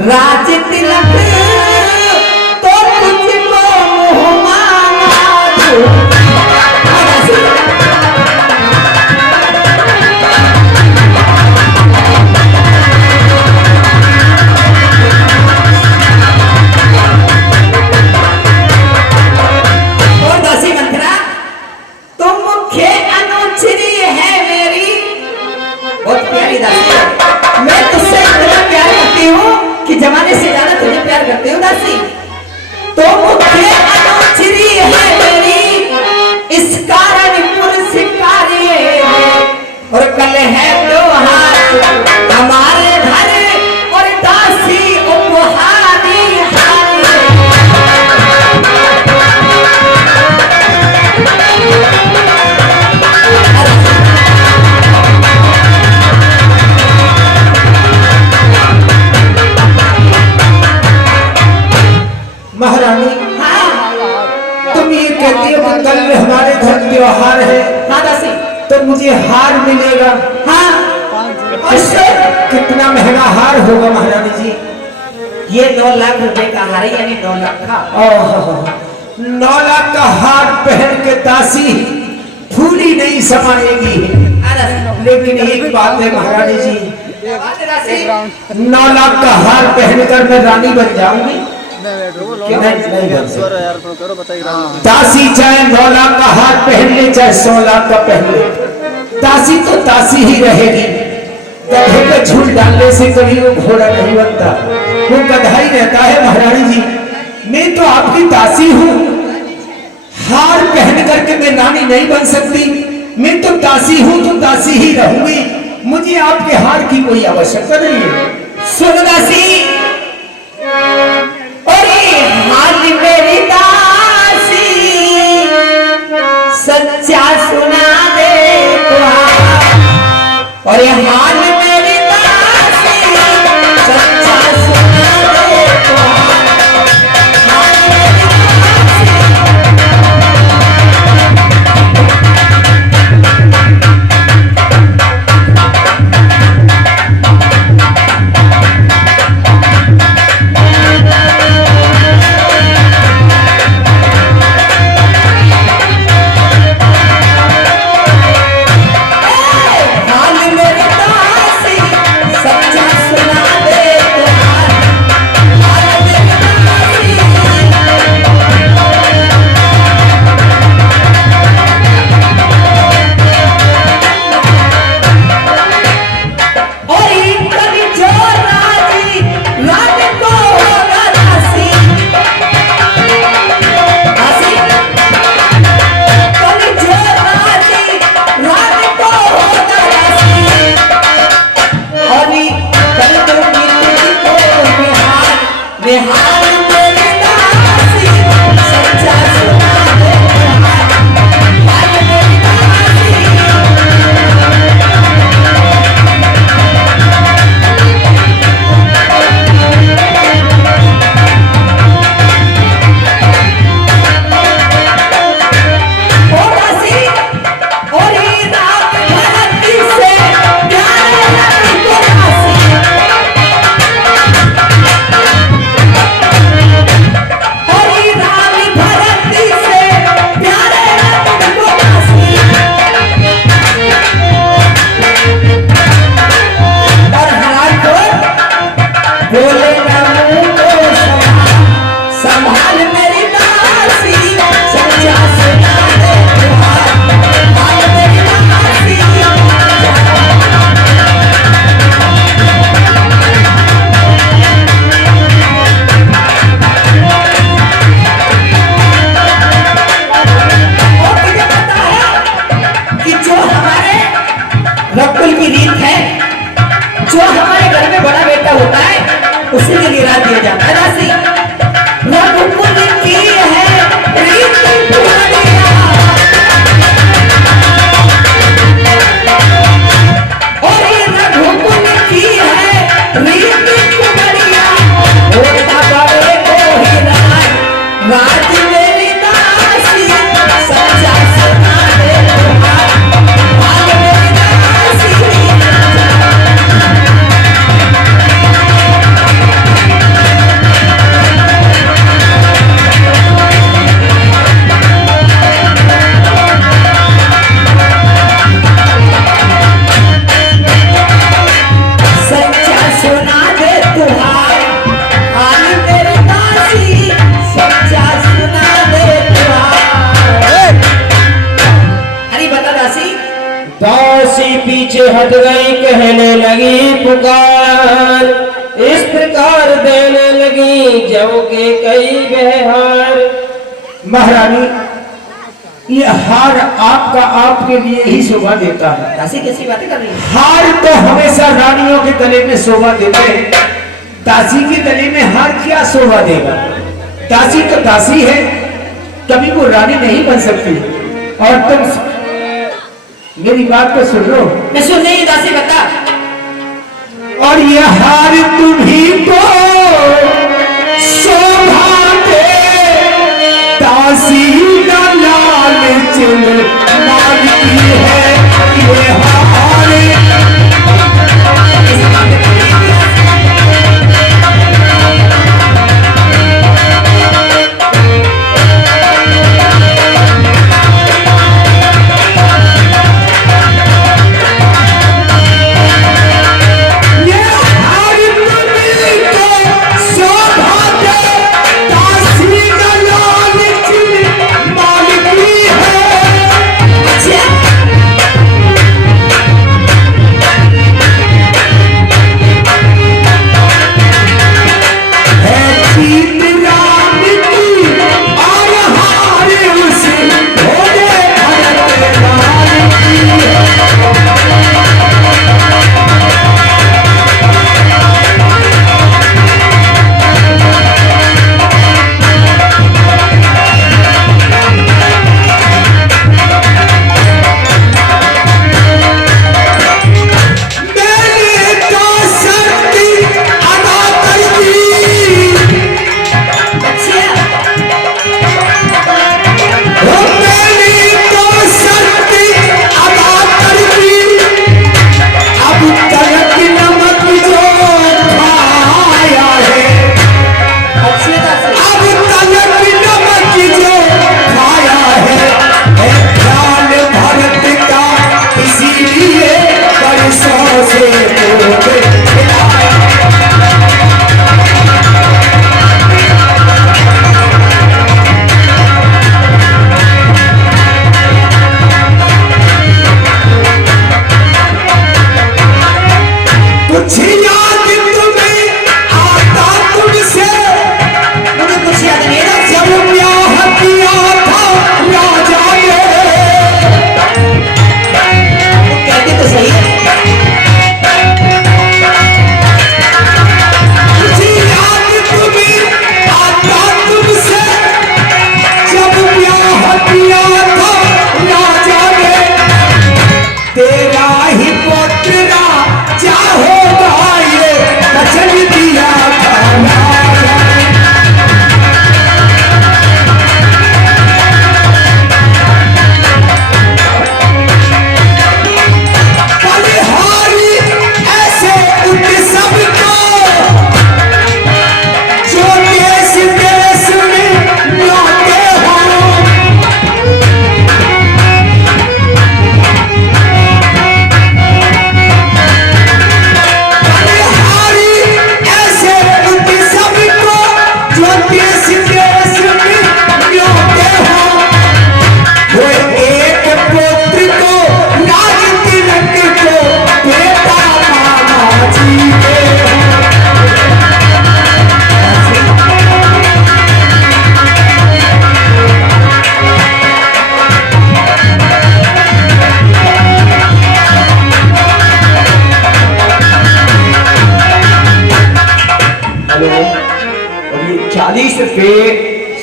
राज तिलक तो तुझको मुँह मांगा कि जमाने से ज्यादा तुझे प्यार करती हूँ दासी। तो मुझे अनुचिरी है मेरी इस कारण पुरस्कारी और कल है त्योहार हमारे घर और दासी उपहारी महारानी। हाँ। तुम ये कहती हो कि कल हमारे घर त्योहार है। हाँ दासी। तो मुझे हार मिलेगा। हाँ। कितना महंगा हार होगा महारानी जी? ये 9 लाख रुपए का हार है, यानी 9 लाख का। 9 लाख का हार पहन के दासी फूली नहीं समाएगी। लेकिन एक बात है महारानी जी, 9 लाख का हार पहनकर मैं रानी बन जाऊंगी? दासी चाहे 9 लाख का हार पहन ले चाहे 100 लाख का पहन ले, दासी तो दासी ही रहेगी। गधे पे झूल डालने से कभी वो घोड़ा नहीं बनता, वो गधा ही रहता है। महारानी जी मैं तो आपकी दासी हूँ, हार पहन करके मैं रानी नहीं बन सकती। मैं तो दासी हूँ तो दासी ही रहूंगी, मुझे आपके हार की कोई आवश्यकता नहीं है। सुन दासी, हाल मेरी दासी सच्चा सुना दे और ये हाल मेरी दासी सच्चा सुना दे उसी के लिए रात दिया जाता है दासी। रघुकुल की है रीत पुरानिया और ये रघुकुल की है रीत पुरानिया होता बड़े को ही राज मेरी दासी सच्चा सुना दे भाग मेरी दासी पीछे हट गई, कहने लगी पुकार, इस प्रकार देने लगी जब के कई व्यवहार। महारानी, ये हार आपका आपके लिए ही शोभा देता है। दासी कैसी बातें कर रही है? हार तो हमेशा रानियों के गले में शोभा देते हैं, दासी के गले में हार क्या शोभा देगा? दासी तो दासी है, कभी वो रानी नहीं बन सकती। और तुम मेरी बात को सुन लो। मैं सुन नहीं, दासी बता। और ये हार तुम्ही को शोभा दे, दासी का लाल चिन्ह मांगती है ये हार।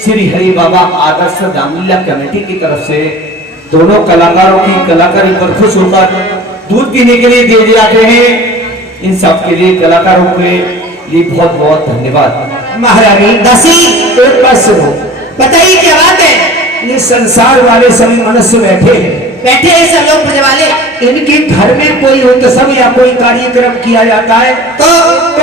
श्री हरि बाबा आदर्श दामलीला कमेटी की तरफ से दोनों कलाकारों की कलाकारी पर खुश होकर दूध पीने के लिए दे जाते हैं। इन सब के लिए कलाकारों के लिए बहुत बहुत धन्यवाद। महारानी दासी, एक बात सुनो, बताइए क्या बात है? ये संसार वाले सभी मनुष्य बैठे हैं सब लोग पूजा वाले। इनके घर में कोई उत्सव या कोई कार्यक्रम किया जाता है तो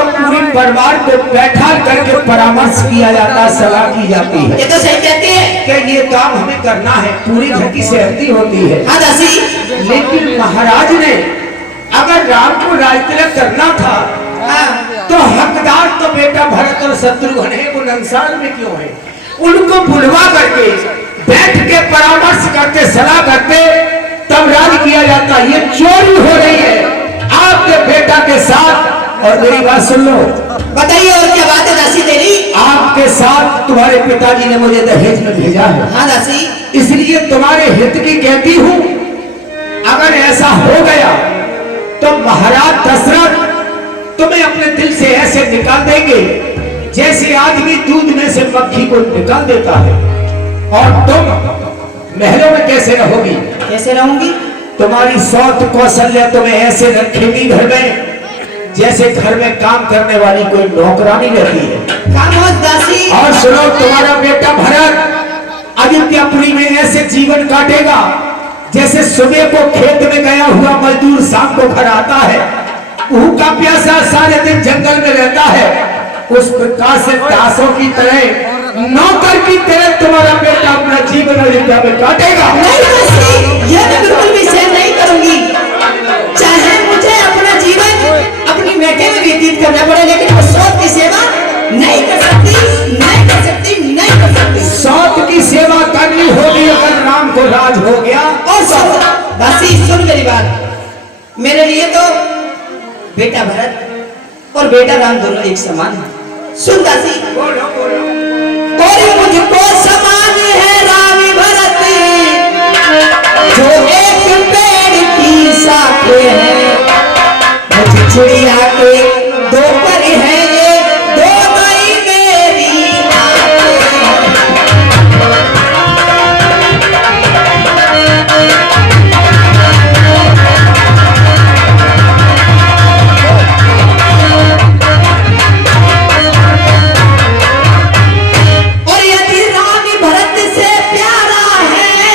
पूरे परिवार को बैठा करके परामर्श किया जाता है, सलाह की जाती है। ये तो सही कहती है कि ये काम हमें करना है, पूरी घर की सहमति होती है। हाँ दासी। लेकिन महाराज ने अगर राम को राज तिलक करना था तो हकदार तो बेटा भरत और शत्रुघ्न है, वो नंसाल में क्यों है? उनको बुलवा करके बैठ के परामर्श करते, सलाह करते तब राज किया जाता है। ये चोरी हो रही है आपके बेटा के साथ। और मेरी बात सुन लो, बताइए और क्या बात है दासी तेरी? आपके साथ तुम्हारे पिताजी ने मुझे दहेज में भेजा है, हाँ दासी। इसलिए तुम्हारे हित की कहती हूँ। अगर ऐसा हो गया तो महाराज दशरथ तुम्हें अपने दिल से ऐसे निकाल देंगे जैसे आदमी दूध में से मक्खी को निकाल देता है। और तुम महलों में कैसे रहोगी? कैसे रहूंगी? तुम्हारी सौत कौशल्या तुम्हें ऐसे रखेगी घर में जैसे घर में काम करने वाली कोई नौकरानी रहती है। खामोश दासी। और सुनो, तुम्हारा बेटा भरत अयोध्यापुरी में ऐसे जीवन काटेगा जैसे सुबह को खेत में गया हुआ मजदूर शाम को घर आता है, भूखा प्यासा सारे दिन जंगल में रहता है। उस प्रकार से दासों की तरह, नौकर की तरह तुम्हारा बेटा अपना जीवन अयोध्या में काटेगा। नहीं दासी, यह मैं बिल्कुल भी सहन नहीं करूंगी। चाहे मुझे अपना जीवन अपनी बेटे में व्यतीत करना पड़े, लेकिन वो सौत की सेवा नहीं कर सकती, नहीं कर सकती, नहीं कर सकती। सौत की सेवा करनी होगी अगर राम को राज हो गया। और सुन दासी, सुन मेरी बात। मेरे लिए तो बेटा भरत और बेटा राम दोनों एक समान है। सुन दासी, बोलो बोलो। कोई मुझको समान है राम भरत, जो एक पेड़ की शाखें हैं। मुझ चिड़िया के दो पर है ये, दोनों ही मेरी आंखें हैं। और यदि राम भरत से प्यारा है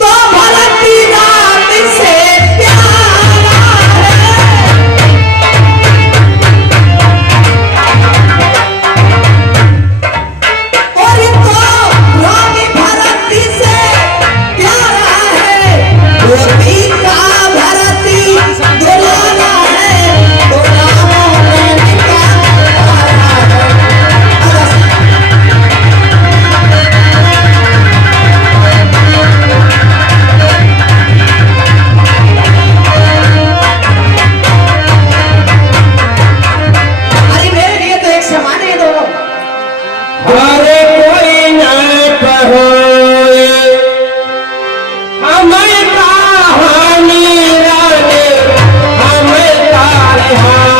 तो भरत राम से प्यारा है। और तो राम भरत से प्यारा है, गोपी का भरत दुलारा है, तो राम नैन का प्यारा है। अरे मेरे लिए तो एक समान है दोनों। अरे कोई न कहोए हमें कहानी राने, हमें कहानी